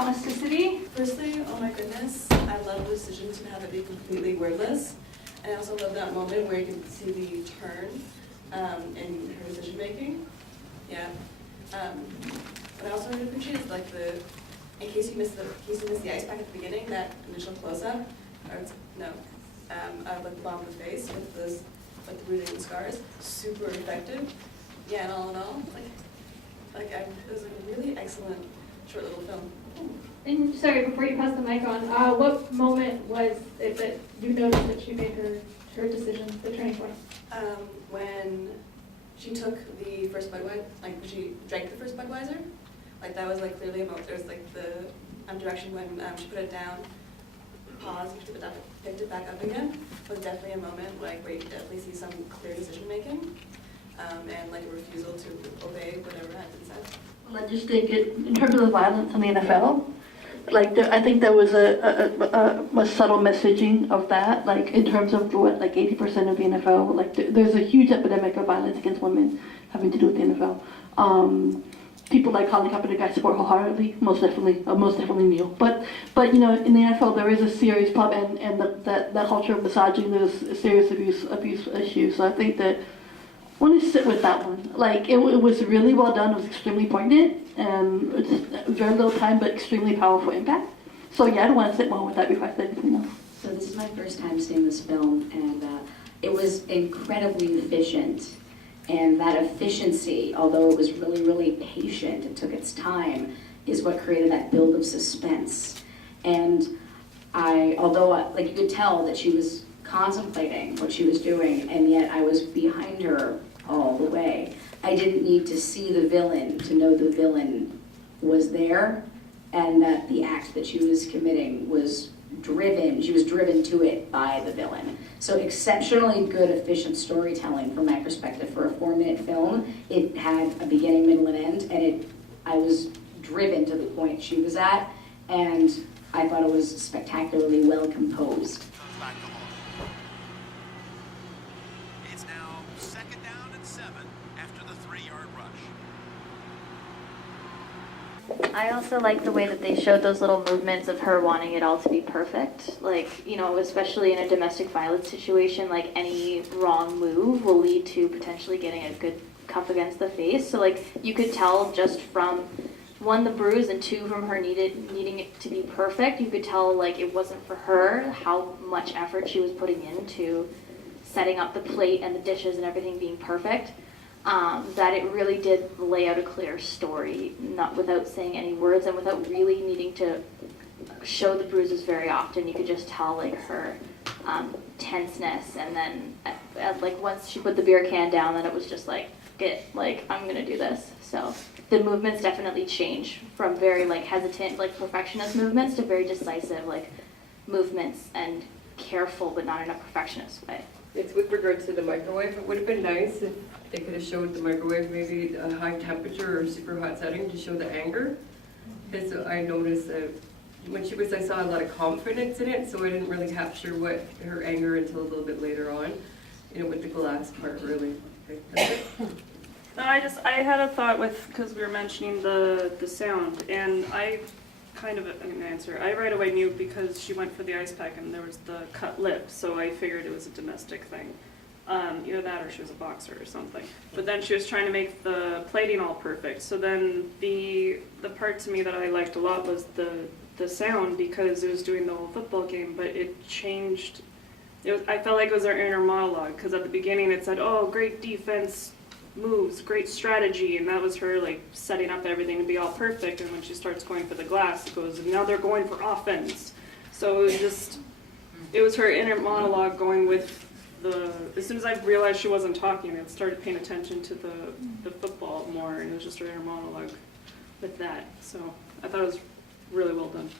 Domesticity? Firstly, oh my goodness, I love the decision to have it be completely wordless. And I also love that moment where you can see the turn in her decision making. Yeah. But I also really appreciate like in case you miss the ice pack at the beginning, that initial close up, of like the bottom of the face with the bruising and scars, super effective. Yeah, and all in all, it was a really excellent short little film. And sorry, before you pass the mic on, what moment was it that you noticed that she made her decision, the turning point? When she took the first Budweiser, she drank the first Budweiser, that was clearly a moment. There was the direction when she put it down, paused, picked it back up again. Was definitely a moment where you definitely see some clear decision making, and a refusal to obey whatever had been said. Well, I just think in terms of the violence in the NFL, I think there was a subtle messaging of that, in terms of what 80% of the NFL, there's a huge epidemic of violence against women having to do with the NFL. People like Colin Kaepernick I support wholeheartedly, most definitely Neil. But in the NFL there is a serious problem, and that culture of misogyny, there's a serious abuse issue. So I think that I want to sit with that one. It was really well done. It was extremely poignant, and it's very little time, but extremely powerful impact. So yeah, I don't want to sit more with that before I say anything else. So this is my first time seeing this film, and it was incredibly efficient. And that efficiency, although it was really, really patient, it took its time, is what created that build of suspense. And although you could tell that she was contemplating what she was doing, and yet I was behind her all the way. I didn't need to see the villain to know the villain was there, and that the act that she was committing was she was driven to it by the villain. So exceptionally good, efficient storytelling from my perspective for a 4-minute film. It had a beginning, middle, and end, and I was driven to the point she was at, and I thought it was spectacularly well composed. It's now 2nd down and 7 after the 3-yard rush. I also like the way that they showed those little movements of her wanting it all to be perfect. Especially in a domestic violence situation, any wrong move will lead to potentially getting a good cuff against the face. So you could tell just from 1, the bruise, and 2, from her needing it to be perfect. You could tell it wasn't for her how much effort she was putting into setting up the plate and the dishes and everything being perfect. That it really did lay out a clear story, not without saying any words and without really needing to show the bruises very often. You could just tell her tenseness, and then once she put the beer can down, then it was just I'm gonna do this. So the movements definitely change from very hesitant perfectionist movements to very decisive movements, and careful but not in a perfectionist way. It's with regards to the microwave. It would have been nice if they could have showed the microwave maybe a high temperature or super hot setting to show the anger. Because I noticed that when she was, I saw a lot of confidence in it, so I didn't really capture what her anger until a little bit later on, with the glass part really. No, I had a thought because we were mentioning the sound, and I kind of an answer. I right away knew because she went for the ice pack and there was the cut lip, so I figured it was a domestic thing. Either that or she was a boxer or something. But then she was trying to make the plating all perfect. So then the part to me that I liked a lot was the sound, because it was doing the whole football game, but it changed. I felt like it was our inner monologue, because at the beginning it said, "Oh, great defense moves, great strategy," and that was her setting up everything to be all perfect. And when she starts going for the glass, it goes, "Now they're going for offense." So it was her inner monologue going with as soon as I realized she wasn't talking, I started paying attention to the football more, and it was just her inner monologue with that. So I thought it was really well done.